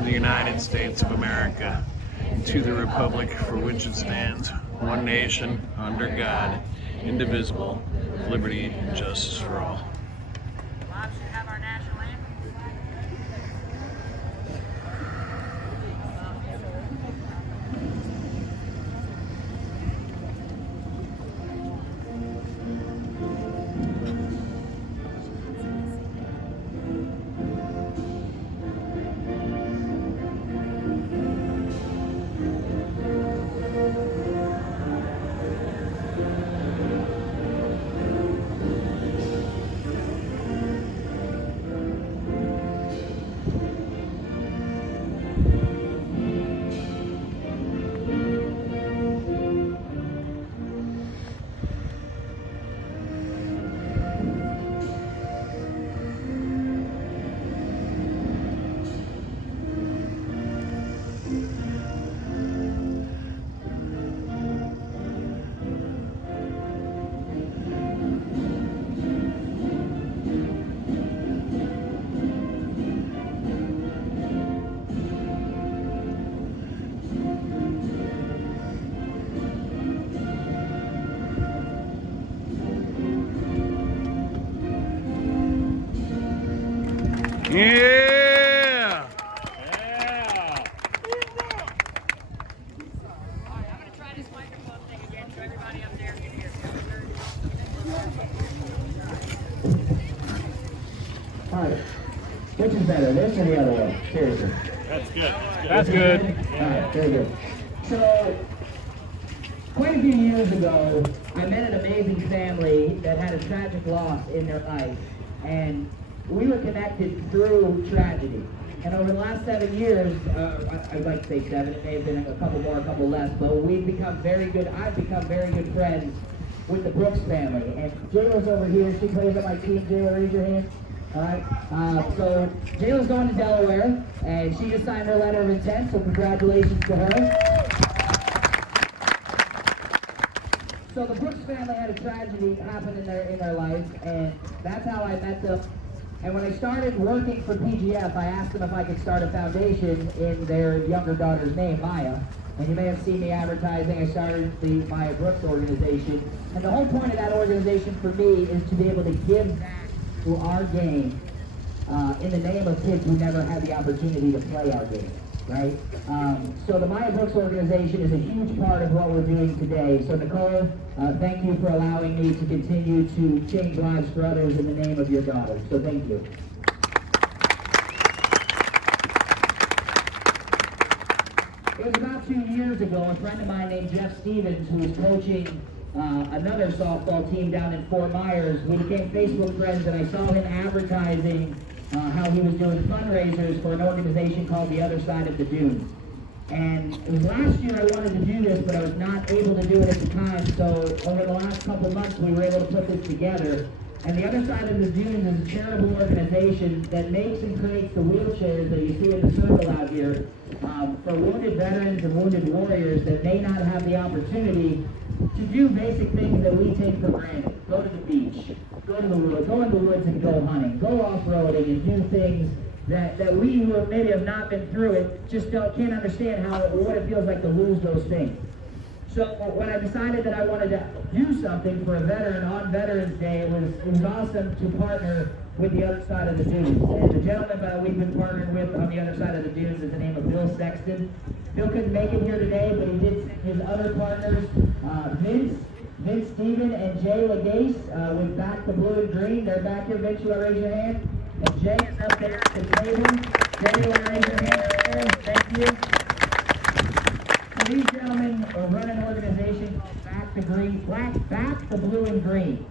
of the United States of America, to the republic for which it stands, one nation, under God, indivisible, with liberty and justice for all. Bob, should have our national anthem. Yeah! Yeah! Alright, I'm going to try this microphone thing again so everybody up there can hear. Alright, which is better, this or the other way? Seriously. That's good. That's good. Alright, very good. So, quite a few years ago, I met an amazing family that had a tragic loss in their life. And we were connected through tragedy. And over the last 7 years, I'd like to say 7, it may have been a couple more, a couple less, but I've become very good friends with the Brooks family. And Jayla's over here, she plays on my team. Jayla, raise your hand. Alright, so Jayla's going to Delaware, and she just signed her letter of intent, so congratulations to her. So the Brooks family had a tragedy happen in their life, and that's how I met them. And when I started working for PGF, I asked them if I could start a foundation in their younger daughter's name, Maya. And you may have seen me advertising. I started the Maya Brooks organization. And the whole point of that organization for me is to be able to give back to our game in the name of kids who never had the opportunity to play our game, right? So the Maya Brooks organization is a huge part of what we're doing today. So Nicole, thank you for allowing me to continue to change lives for others in the name of your daughter. So thank you. It was about 2 years ago, a friend of mine named Jeff Stevens, who was coaching another softball team down in Fort Myers. We became Facebook friends, and I saw him advertising how he was doing fundraisers for an organization called The Other Side of the Dunes. And it was last year I wanted to do this, but I was not able to do it at the time, so over the last couple of months we were able to put this together. And The Other Side of the Dunes is a charitable organization that makes and creates the wheelchairs that you see in the circle out here for wounded veterans and wounded warriors that may not have the opportunity to do basic things that we take for granted. Go to the beach, go to the woods, go in the woods and go hunting, go off-roading and do things that we who maybe have not been through it just can't understand what it feels like to lose those things. So when I decided that I wanted to do something for a veteran on Veterans Day, it was awesome to partner with The Other Side of the Dunes. And the gentleman that we've been partnering with on The Other Side of the Dunes is the name of Bill Sexton. Bill couldn't make it here today, but he did send his other partners, Vince Stephen and Jay Lagace with Back to Blue and Green. They're back here. Vince, you want to raise your hand? And Jay is up there at the table. Jay, you want to raise your hand up there? Thank you. So these gentlemen run an organization called Back to Blue and Green.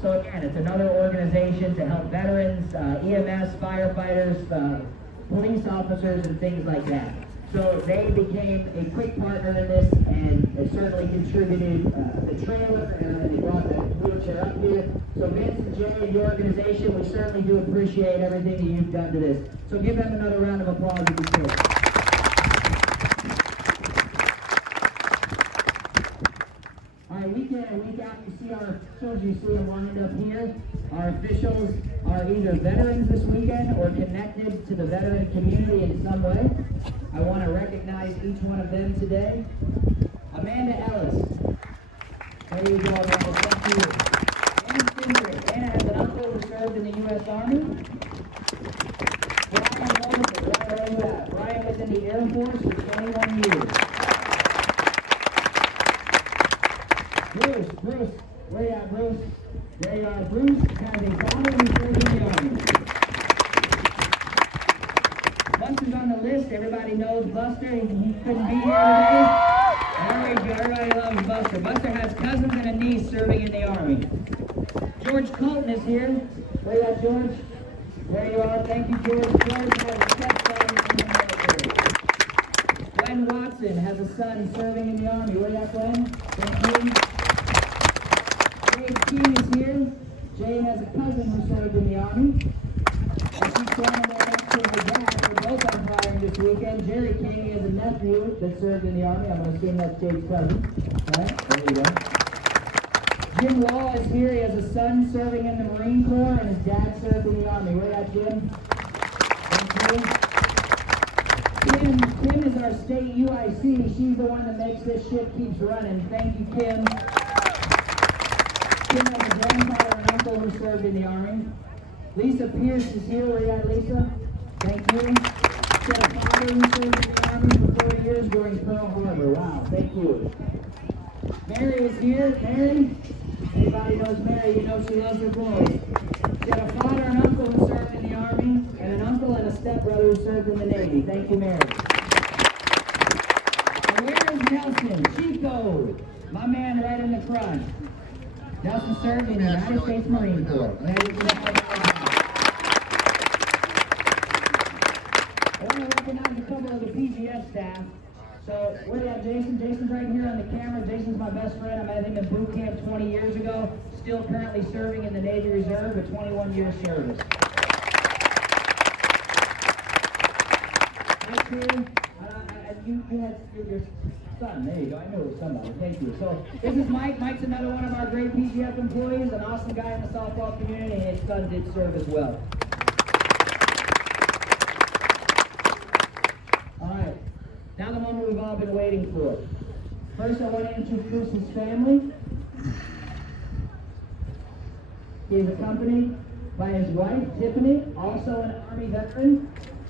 So again, it's another organization to help veterans, EMS, firefighters, police officers, and things like that. So they became a quick partner in this, and they certainly contributed the trailer, and they brought the wheelchair up here. So Vince and Jay and your organization, we certainly do appreciate everything that you've done to this. So give them another round of applause if you could. All right, week in and week out, you see our officials, you see them lined up here. Our officials are either veterans this weekend or connected to the veteran community in some way. I want to recognize each one of them today. Amanda Ellis. There you go, Amanda. Thank you. Anna Stindrick. Anna has an uncle who served in the U.S. Army. Brian Holbert. Where are you at? Brian was in the Air Force for 21 years. Bruce. Where you at, Bruce? There you are. Bruce has a father who served in the Army. Buster's on the list. Everybody knows Buster. He couldn't be here today. There we go. Everybody loves Buster. Buster has cousins and a niece serving in the Army. George Colton is here. Where you at, George? There you are. Thank you, George. George has a stepson in the military. Glenn Watson has a son serving in the Army. Where you at, Glenn? Thank you. Jay Keene is here. Jay has a cousin who served in the Army. And she's standing there next to her dad. We're both on firing this weekend. Jerry King has a nephew that served in the Army. I'm going to assume that's Jay's cousin. All right, there you go. Jim Law is here. He has a son serving in the Marine Corps, and his dad served in the Army. Where at, Jim? Thank you. Kim is our state UIC. She's the one that makes this ship keeps running. Thank you, Kim. Kim has a grandfather and uncle who served in the Army. Lisa Pierce is here. Where you at, Lisa? Thank you. She had a father who served in the Army for 4 years during Pearl Harbor. Wow, thank you. Mary is here. Mary? Anybody knows Mary, you know she loves her boys. She had a father and uncle who served in the Army, and an uncle and a stepbrother who served in the Navy. Thank you, Mary. And where is Nelson? Chico, my man right in the front. Nelson served in the United States Marine Corps. I want to recognize a couple of the PGF staff. So, where do you have Jason? Jason's right here on the camera. Jason's my best friend. I met him in boot camp 20 years ago. Still currently serving in the Navy Reserve with 21 years service. This here, you had your son. There you go. I knew it was somebody. Thank you. So, this is Mike. Mike's another one of our great PGF employees, an awesome guy in the softball community, and his son did serve as well. All right. Now the moment we've all been waiting for. First, I want to introduce his family. He is accompanied by his wife, Tiffany, also an Army veteran.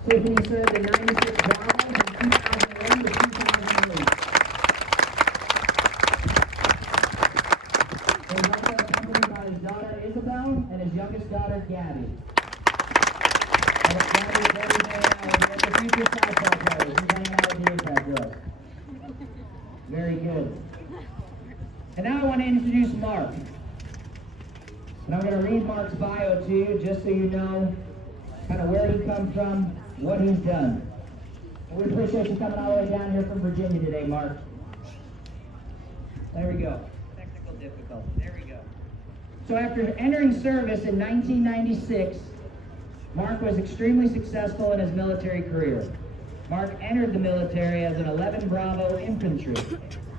Tiffany served in 96 Bravo from 2001 to 2008. He's also accompanied by his daughter, Isabel, and his youngest daughter, Gabby. Gabby is already hanging out with the future softball players. He's hanging out with the Impact girls. Very good. And now I want to introduce Mark. And I'm going to read Mark's bio to you just so you know kind of where he comes from, what he's done. And we appreciate you coming all the way down here from Virginia today, Mark. There we go. Technical difficulty. There we go. So after entering service in 1996, Mark was extremely successful in his military career. Mark entered the military as an 11 Bravo infantry.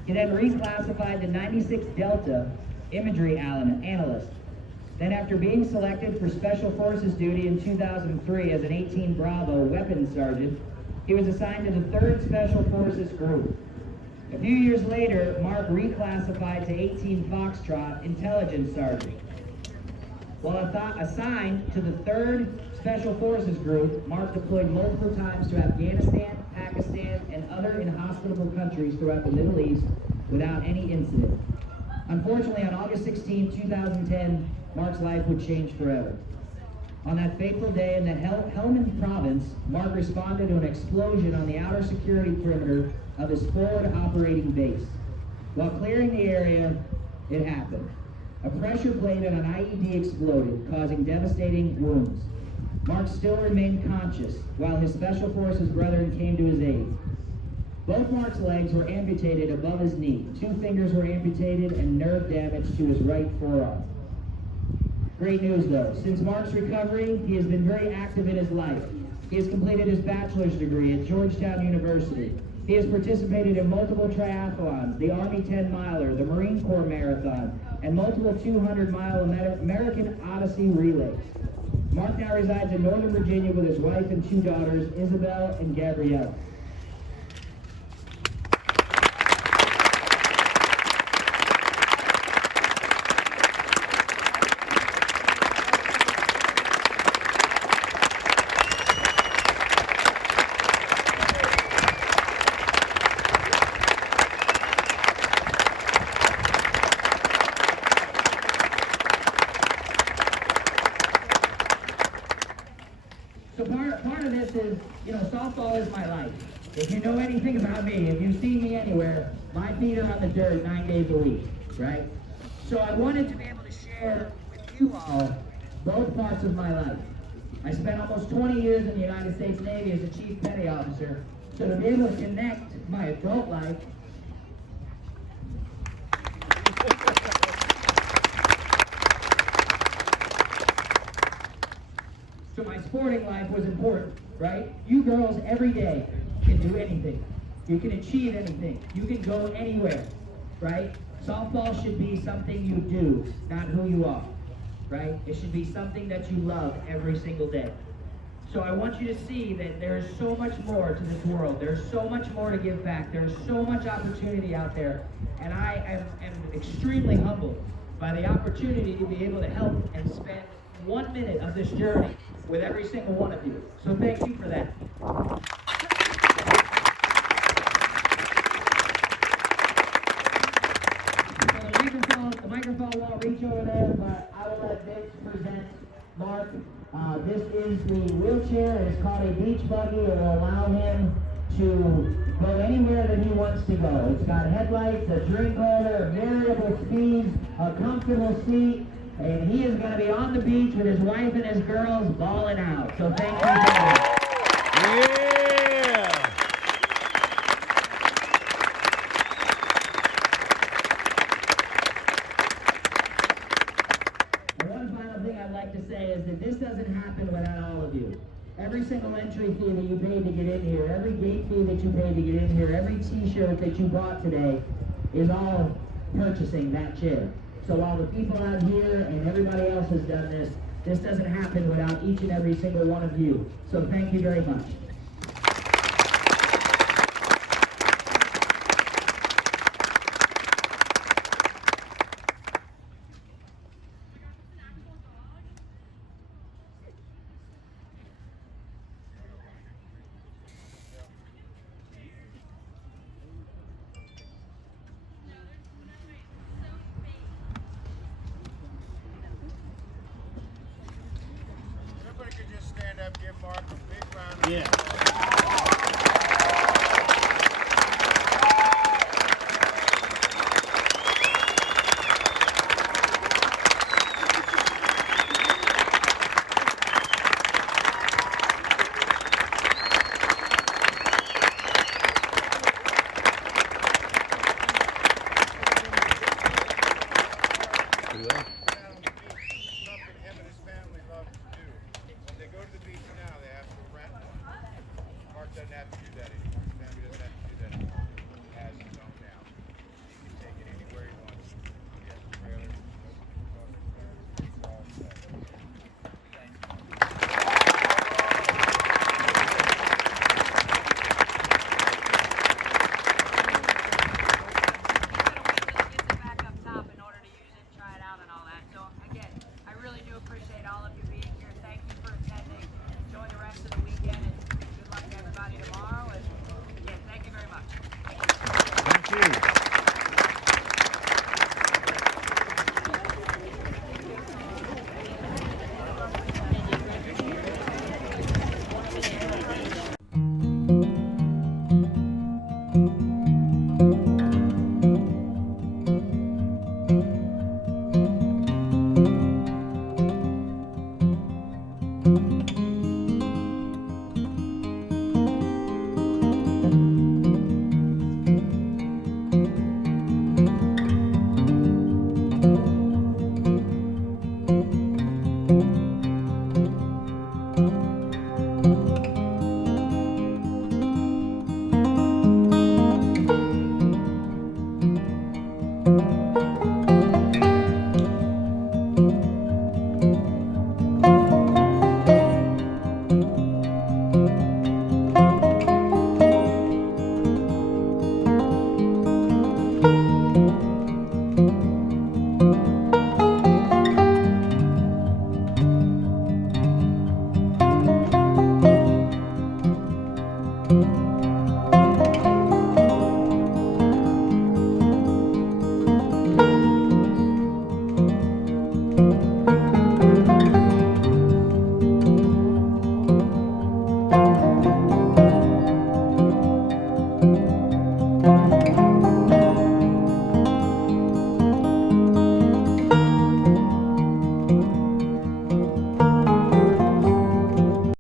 He then reclassified to 96 Delta imagery analyst. Then after being selected for Special Forces duty in 2003 as an 18 Bravo weapons sergeant, he was assigned to the 3rd Special Forces Group. A few years later, Mark reclassified to 18 Foxtrot intelligence sergeant. While assigned to the 3rd Special Forces Group, Mark deployed multiple times to Afghanistan, Pakistan, and other inhospitable countries throughout the Middle East without any incident. Unfortunately, on August 16, 2010, Mark's life would change forever. On that fateful day in the Helmand province, Mark responded to an explosion on the outer security perimeter of his forward operating base. While clearing the area, it happened. A pressure plate and an IED exploded, causing devastating wounds. Mark still remained conscious, while his Special Forces brethren came to his aid. Both Mark's legs were amputated above his knee. 2 fingers were amputated and nerve damage to his right forearm. Great news though. Since Mark's recovery, he has been very active in his life. He has completed his bachelor's degree at Georgetown University. He has participated in multiple triathlons, the Army 10 Miler, the Marine Corps Marathon, and multiple 200-mile American Odyssey relays. Mark now resides in Northern Virginia with his wife and 2 daughters, Isabel and Gabrielle. So part of this is, softball is my life. If you know anything about me, if you've seen me anywhere, my feet are on the dirt 9 days a week, right? So I wanted to be able to share with you all both parts of my life. I spent almost 20 years in the United States Navy as a chief petty officer, so to be able to connect my adult life so my sporting life was important, right? You girls every day can do anything. You can achieve anything. You can go anywhere, right? Softball should be something you do, not who you are, right? It should be something that you love every single day. So I want you to see that there's so much more to this world. There's so much more to give back. There's so much opportunity out there. And I am extremely humbled by the opportunity to be able to help and spend 1 minute of this journey with every single one of you. So thank you for that. So the microphone won't reach over there, but I will let Vince present Mark. This is the wheelchair. It's called a beach buggy. It will allow him to go anywhere that he wants to go. It's got headlights, a drink holder, variable speeds, a comfortable seat, and he is going to be on the beach with his wife and his girls balling out. So thank you very much. Yeah! And one final thing I'd like to say is that this doesn't happen without all of you. Every single entry fee that you paid to get in here, every gate fee that you paid to get in here, every t-shirt that you bought today is all purchasing that chair. So while the people out here and everybody else has done this, this doesn't happen without each and every single one of you. So thank you very much. Everybody could just stand up, give Mark a big round of applause. Yeah.